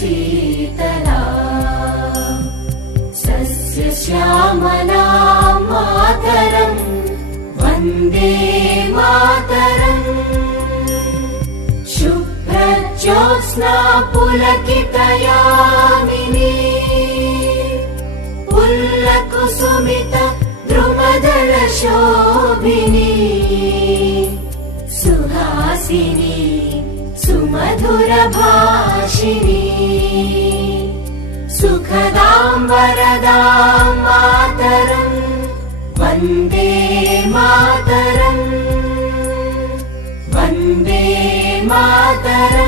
Sheetla सस्यश्यामला Mataram Vande Mataram शुभ्रज्योत्स्ना पुलकितयामिनी पुल्लकुसुमित द्रुमदलशोभिनी Suhasini सुमधुरभाषिणी सुखदां वरदां Mataram Vande Mataram Vande Mataram.